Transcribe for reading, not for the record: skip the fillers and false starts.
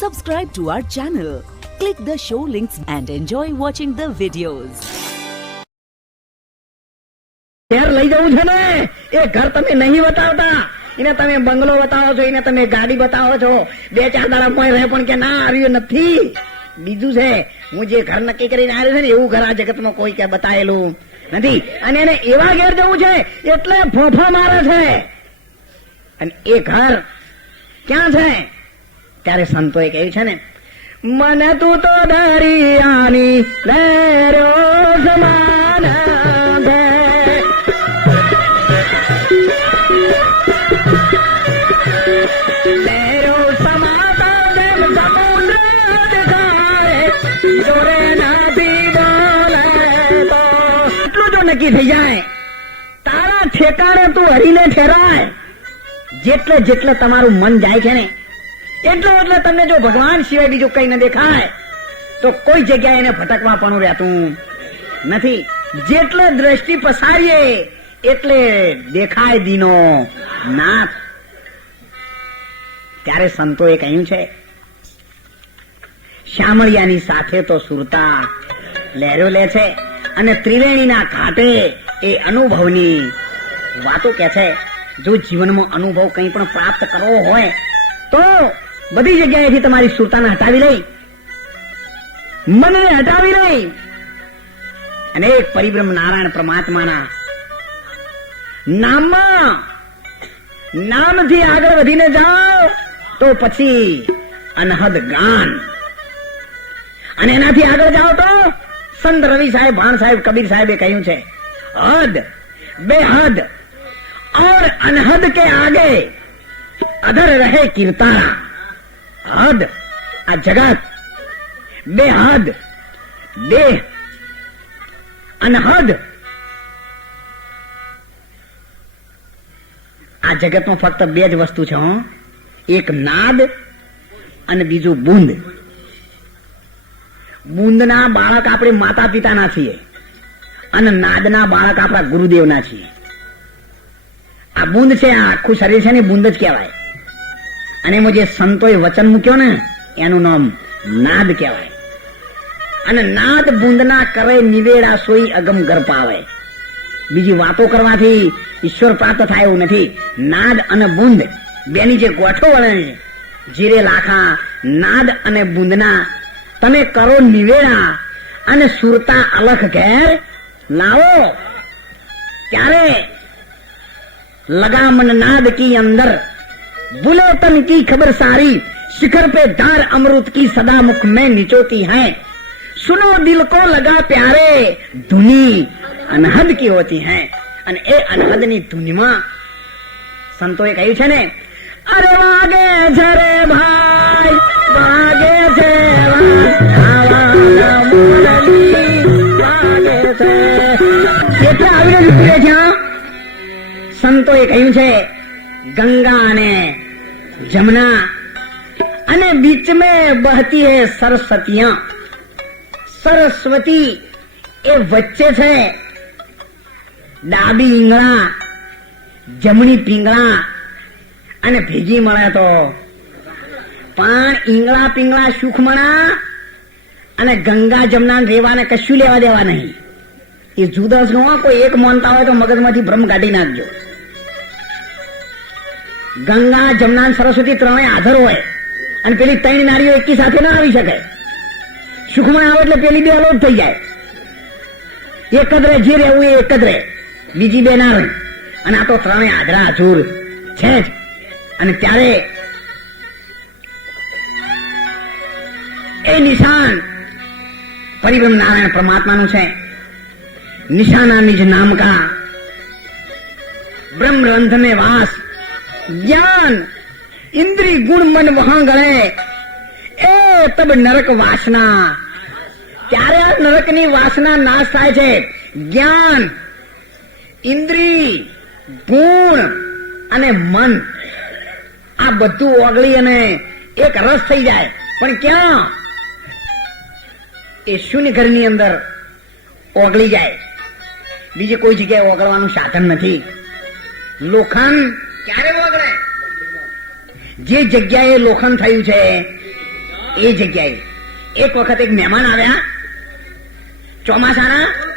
Subscribe to our channel, click the show links and enjoy watching the videos. ઘેર લઈ જવું છે ને એ ઘર તમે નહીં બતાવતા, એને તમે બંગલો બતાવો છો, એને તમે ગાડી બતાવો છો, 2-4 દાડા કોઈ રહે પણ કે ના આવ્યું નથી. બીજું છે હું જે ઘર નક્કી કરીને આવ્યો છે ને એવું ઘર આ જગતમાં કોઈ કે બતાવેલું નથી. અને એને એવા ઘેર જવું છે એટલે ફોફા મારે છે. અને એ ઘર ક્યાં છે? ત્યારે સંતોએ કહ્યું છે ને, મને તું તો દરિયાની લહેરો સમાન છે. લહેરો સમાતા જેમ સમુદ્ર દેખાય, જોરે નથી બોલે તો. એટલું જો નક્કી થઈ જાય, તારા ઠેકાણે તું હરીને ઠેરાય. જેટલે જેટલે તમારું મન જાય છે ને એટલે એટલે તમને જો ભગવાન સિવાય બીજું કઈ ન દેખાય તો કોઈ જગ્યાએ એને ભટકવા પણ રહેતું નથી. જેટલે દ્રષ્ટિ પસારીએ એટલે દેખાય દીનો નાથ. ત્યારે સંતોએ કહ્યું છે, શામળિયાની સાથે તો સુરતા લહેરો લે છે અને ત્રિવેણીના ઘાટે એ અનુભવની વાતો કે છે. જો જીવનમાં અનુભવ કંઈ પણ પ્રાપ્ત કરવો હોય તો બધી જગ્યાએથી તમારી સુરતાને હટાવી લઈ, મનને હટાવી લઈ અને એક પરિબ્રહ્મ નારાયણ પરમાત્માના નામથી આગળ વધીને જાઓ તો પછી અનહદ ગાન. અને એનાથી આગળ જાઓ તો સંત રવિ સાહેબ, ભાણ સાહેબ, કબીર સાહેબે કહ્યું છે, હદ બેહદ और अनहद के आगे अधर रहे कीर्तारा. हद आ जगत, बेहद देह, अनहद આ જગતમાં ફક્ત 2 જ વસ્તુ છે. એક નાદ અને બીજું બુંદ. બુંદના બાળક આપણે માતા પિતાના છીએ અને નાદના બાળક આપણા ગુરુદેવના છીએ. આ બુંદ છે, આ આખું શરીર છે ને બુંદ જ કહેવાય. અને એમાં જે સંતોએ વચન મૂક્યો ને એનું નામ નાદ કહેવાય. અને નાદ બુંદના કરે નિવેડા સોઈ અગમ ગર પાવે. બીજી વાતો કરવાથી ઈશ્વર પ્રાપ્ત થાય એવું નથી. નાદ અને બુંદ બેની જે ગોઠો વળે ને, જીરે લાખા નાદ અને બુંદના તમે કરો નિવેડા અને સુરતા અલખ ઘેર લાવો. ત્યારે लगा मन नाद की अंदर बुले तन की खबर सारी, शिखर पे धार अमृत की सदा मुख में निचोती है. सुनो दिल को लगा प्यारे धुनी अनहद की होती है. અને એ અનહદ ની ધૂનમાં સંતોએ કહ્યું છે ને, અરે વાગે છે રે ભાઈ, વાગે છે એટલે આવીને નીકળે છે. સંતોએ કહ્યું છે, ગંગા અને જમના અને બીચ में बहती है सरस्वतियां. સરસ્વતી એ વચ્ચે છે. ડાબી ઈંગણા, જમણી પીંગળા અને ભેગી મળે તો પણ ઈંગળા પીંગળા સુખમણા અને ગંગા જમના રેવાને કશું લેવા દેવા નહીં. એ જુદા જ ન કોઈ એક માનતા હોય તો મગજમાંથી ભ્રમ કાઢી નાખજો. ગંગા જમના સરસ્વતી ત્રણેય હાજર હોય અને પેલી 3 નારીઓ એકી સાથે ના આવી શકે. સુખમાં આવે એટલે પેલી 2 અલોટ થઈ જાય. એક જ રહે, જે રહેવું એ એક જ રહે, બીજી 2 ના રહે. અને આ તો ત્રણેય હાજરા હજુર છે જ. અને ત્યારે એ નિશાન પરિબ્રહ્મ નારાયણ પરમાત્માનું છે. निशाना निज नाम का ब्रह्म रंध में वास, ज्ञान इंद्री गुण मन वहां गए ए तब नरक वासना. ત્યારે આ નરકની વાસના નાશ થાય છે. જ્ઞાન, ઇન્દ્રી, ગુણ અને મન આ બધું ઓગળી અને એક રસ થઈ જાય. પણ ક્યાં? એ શૂન્ય ઘરની અંદર ઓગળી જાય. બીજી કોઈ જગ્યાએ ઓગળવાનું સાધન નથી. લોખંડ ક્યારે ઓગળે? જે જગ્યાએ લોખંડ થયું છે એ જગ્યાએ એક વખત એક મહેમાન આવ્યા ચોમાસાના